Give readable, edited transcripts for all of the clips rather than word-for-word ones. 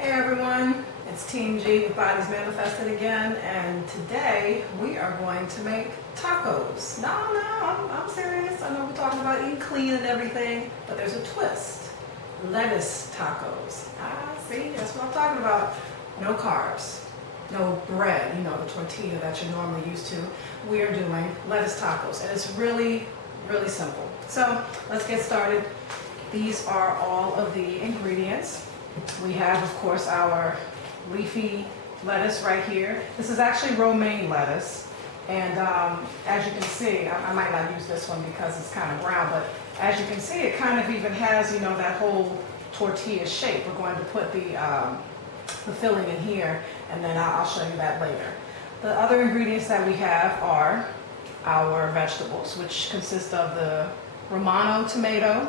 Hey everyone, it's Team G with Bodies Manifested again, and today we are going to make tacos. No, I'm serious. I know we're talking about eating clean and everything, but there's a twist. Lettuce tacos. See, that's what I'm talking about. No carbs, no bread, the tortilla that you're normally used to. We are doing lettuce tacos, and it's really, really simple. So let's get started. These are all of the ingredients. We have, of course, our leafy lettuce right here. This is actually romaine lettuce. And as you can see, I might not use this one because it's kind of brown, but as you can see, it kind of even has, that whole tortilla shape. We're going to put the filling in here, and then I'll show you that later. The other ingredients that we have are our vegetables, which consist of the Romano tomato,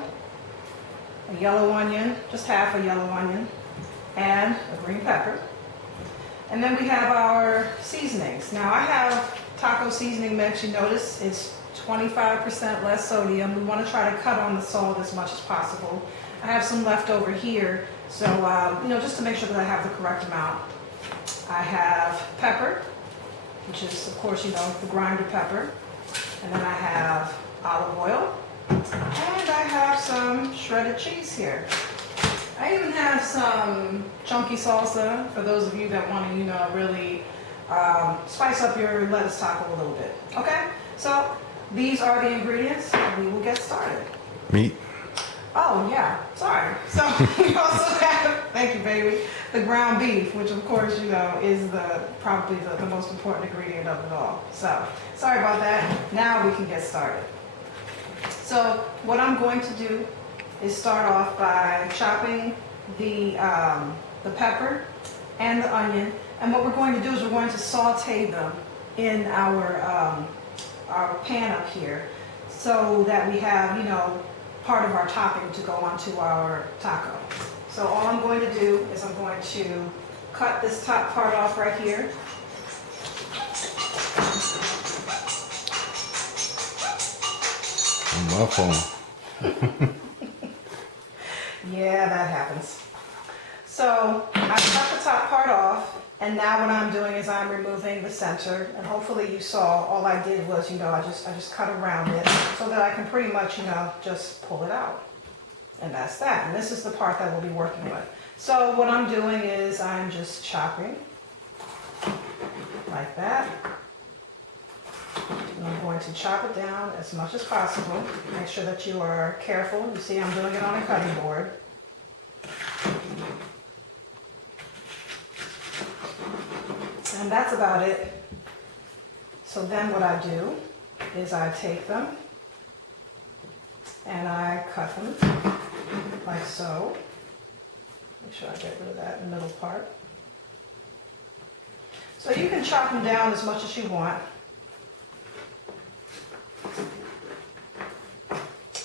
a yellow onion, just half a yellow onion, and a green pepper. And then we have our seasonings. Now I have taco seasoning mix. You notice it's 25% less sodium. We want to try to cut on the salt as much as possible. I have some left over here, so just to make sure that I have the correct amount. I have pepper, which is of course the grinder pepper, and then I have olive oil. And I have some shredded cheese here. I even have some chunky salsa for those of you that want to, really spice up your lettuce taco a little bit. Okay, so these are the ingredients. We will get started. Meat. Oh yeah, sorry. So we also have, thank you baby, the ground beef, which of course is probably the most important ingredient of it all. So sorry about that. Now we can get started. So what I'm going to do is start off by chopping the pepper and the onion. And what we're going to do is we're going to saute them in our pan up here so that we have, part of our topping to go onto our taco. So all I'm going to do is I'm going to cut this top part off right here. My phone. Yeah, that happens. So I cut the top part off, and now what I'm doing is I'm removing the center. And hopefully you saw all I did was, I just cut around it so that I can pretty much, just pull it out. And that's that. And this is the part that we'll be working with. So what I'm doing is I'm just chopping like that. And I'm going to chop it down as much as possible. Make sure that you are careful. You see I'm doing it on a cutting board. And that's about it. So then what I do is I take them and I cut them like so. Make sure I get rid of that middle part. So you can chop them down as much as you want.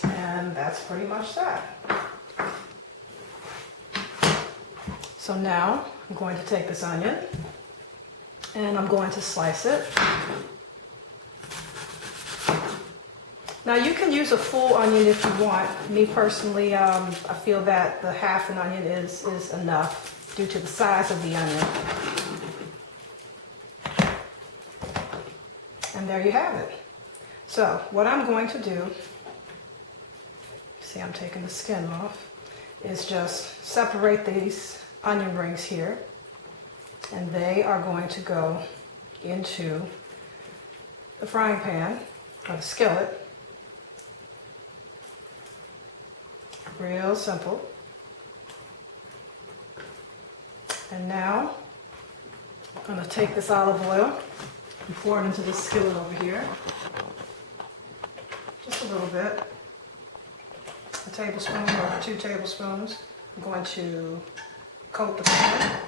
And that's pretty much that. So now I'm going to take this onion and I'm going to slice it. Now you can use a full onion if you want. Me personally, I feel that the half an onion is enough due to the size of the onion. And there you have it. So what I'm going to do, see I'm taking the skin off, is just separate these onion rings here, and they are going to go into the frying pan or the skillet. Real simple. And now I'm going to take this olive oil and pour it into this skillet over here. Just a little bit. A tablespoon or 2 tablespoons. I'm going to coat the pan.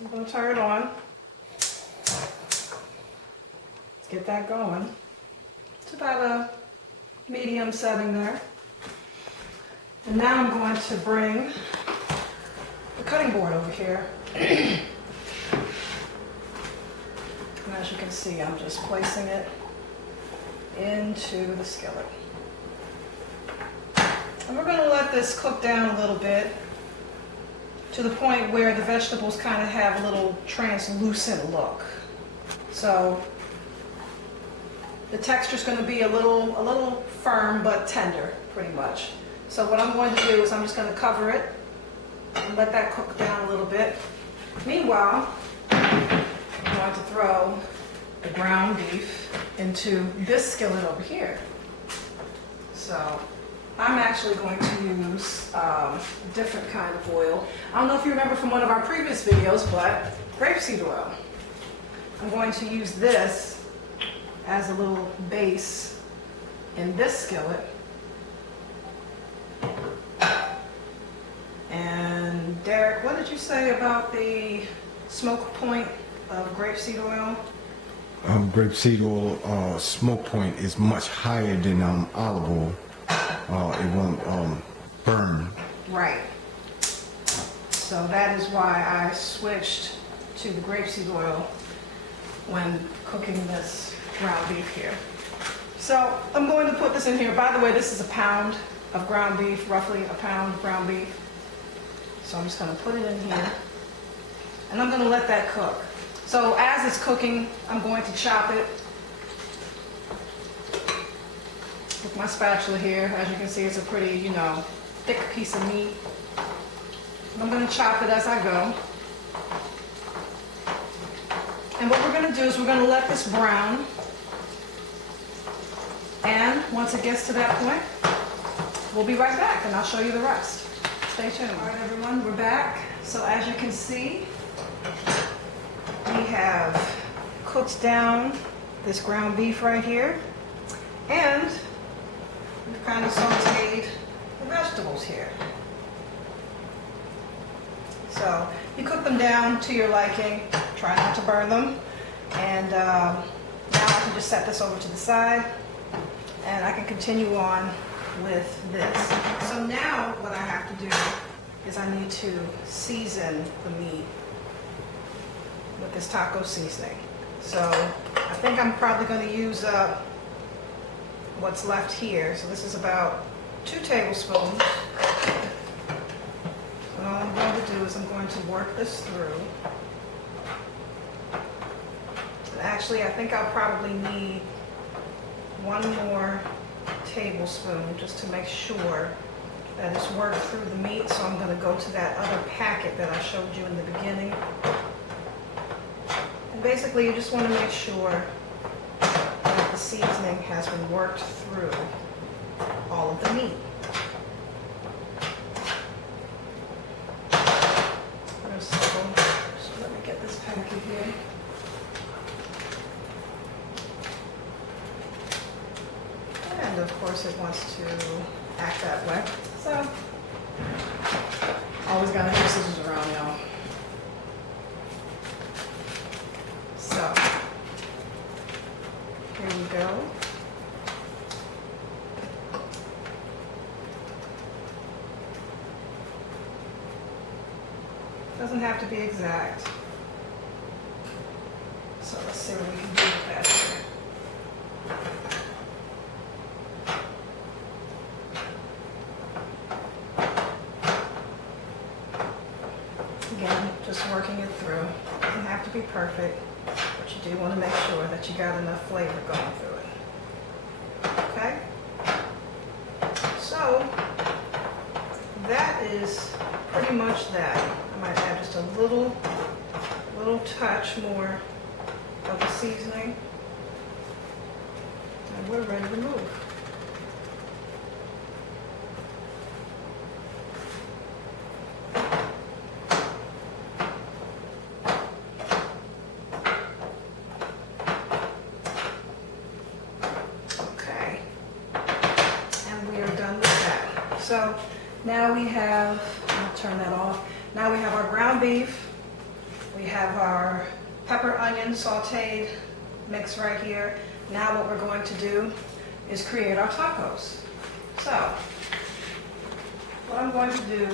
I'm going to turn it on. Get that going. It's about a medium setting there. And now I'm going to bring the cutting board over here. And as you can see, I'm just placing it into the skillet. And we're going to let this cook down a little bit to the point where the vegetables kind of have a little translucent look. So the texture is going to be a little firm but tender, pretty much. So what I'm going to do is I'm just going to cover it and let that cook down a little bit. Meanwhile, I'm going to throw the ground beef into this skillet over here. So I'm actually going to use a different kind of oil. I don't know if you remember from one of our previous videos, but grapeseed oil. I'm going to use this as a little base in this skillet. And Derek, what did you say about the smoke point of grapeseed oil? Grapeseed oil smoke point is much higher than olive oil. It won't burn. Right. So that is why I switched to the grapeseed oil when cooking this ground beef here. So I'm going to put this in here. By the way, this is a pound of ground beef, roughly a pound of ground beef. So I'm just going to put it in here. And I'm going to let that cook. So as it's cooking, I'm going to chop it with my spatula here. As you can see, it's a pretty, thick piece of meat. I'm going to chop it as I go. And what we're going to do is we're going to let this brown. And once it gets to that point, we'll be right back and I'll show you the rest. Stay tuned. All right, everyone, we're back. So as you can see, we have cooked down this ground beef right here. And we've kind of sauteed the vegetables here. So you cook them down to your liking. Try not to burn them. And now I can just set this over to the side and I can continue on with this. So now what I have to do is I need to season the meat with this taco seasoning. So I think I'm probably going to use up what's left here. So this is about 2 tablespoons. And all I'm going to do is I'm going to work this through. And actually, I think I'll probably need 1 more tablespoon just to make sure that it's worked through the meat. So I'm going to go to that other packet that I showed you in the beginning. And basically, you just want to make sure that the seasoning has been worked through all of the meat. So let me get this packet here. And of course it wants to act that way. So, always gotta have scissors around, y'all. So, here we go. Doesn't have to be exact. So let's see what we can do with that here. Again, just working it through. Doesn't have to be perfect, but you do want to make sure that you got enough flavor going through it. Okay? So, that is pretty much that. I might add just a little touch more of the seasoning. And we're ready to move. Okay. And we are done with that. So now we have, I'll turn that off. Now we have our ground beef. We have our pepper, onion, sauteed mix right here. Now what we're going to do is create our tacos. So what I'm going to do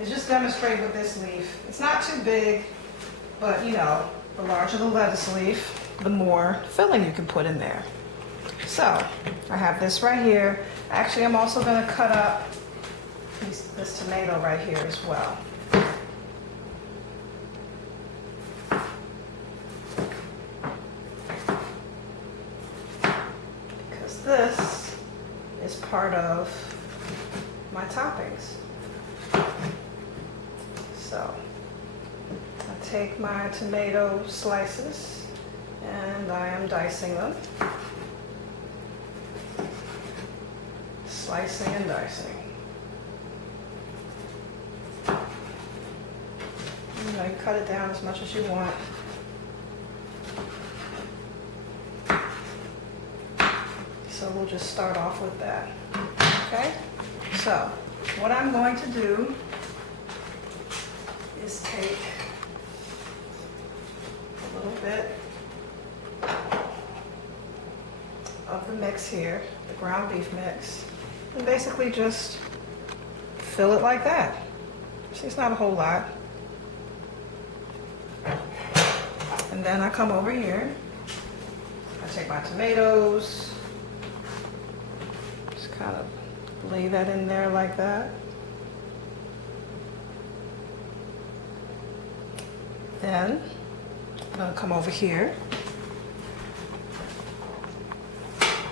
is just demonstrate with this leaf. It's not too big, but the larger the lettuce leaf, the more filling you can put in there. So I have this right here. Actually, I'm also going to cut up this tomato right here as well. part of my toppings. So I take my tomato slices and I am dicing them. Slicing and dicing. You know, you cut it down as much as you want. So we'll just start off with that. Okay? So what I'm going to do is take a little bit of the mix here, the ground beef mix, and basically just fill it like that. See, it's not a whole lot. And then I come over here, I take my tomatoes, just kind of lay that in there like that. Then I'm gonna come over here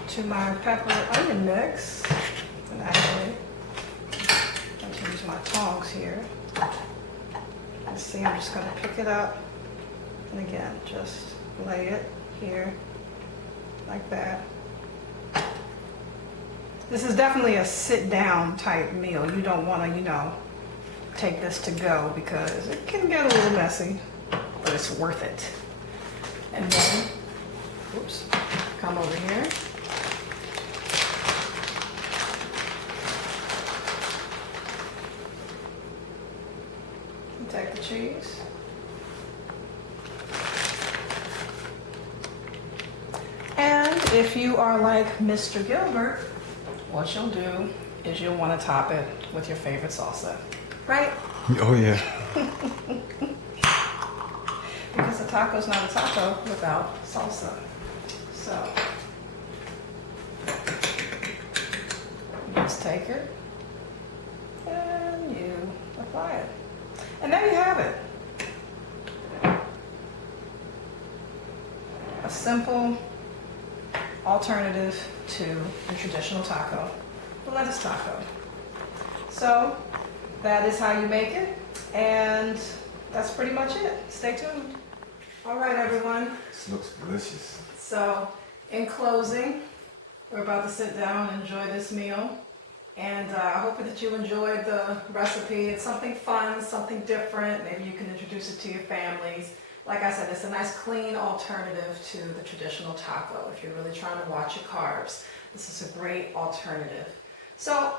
to my pepper onion mix. And actually, I'm gonna use my tongs here. And see, I'm just gonna pick it up. And again, just lay it here like that. This is definitely a sit down type meal. You don't wanna, you know, take this to go because it can get a little messy, but it's worth it. And then, oops, come over here. And take the cheese. And if you are like Mr. Gilbert, what you'll do is you'll want to top it with your favorite salsa, right? Oh yeah. Because a taco's not a taco without salsa. So, you just take it and you apply it. And there you have it. A simple alternative to the traditional taco, the lettuce taco. So that is how you make it, and that's pretty much it. Stay tuned. All right, everyone. This looks delicious. So in closing, we're about to sit down and enjoy this meal, and I hope that you enjoyed the recipe. It's something fun, something different. Maybe you can introduce it to your families. Like I said, it's a nice clean alternative to the traditional taco. If you're really trying to watch your carbs, this is a great alternative. So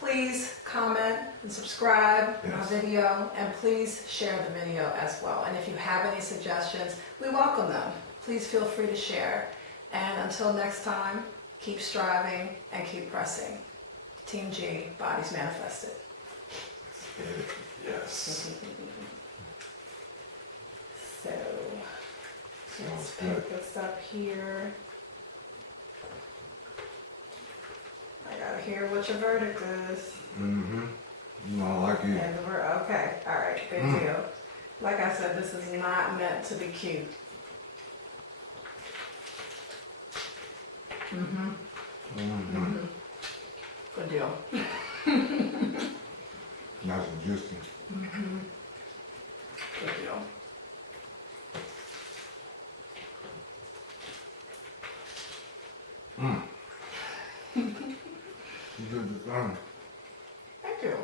please comment and subscribe to our video, and please share the video as well. And if you have any suggestions, we welcome them. Please feel free to share. And until next time, keep striving and keep pressing. Team G, Bodies Manifested. Yes. So let's Sounds good. pick this up here. I gotta hear what your verdict is. Mm-hmm. You know, I like it. And okay, all right, big deal. Like I said, this is not meant to be cute. Mm-hmm. Mm-hmm. Good deal. Nice and juicy. Mm-hmm. Good deal. Mm. You did the thing. Thank you.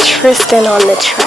Tristan on the track.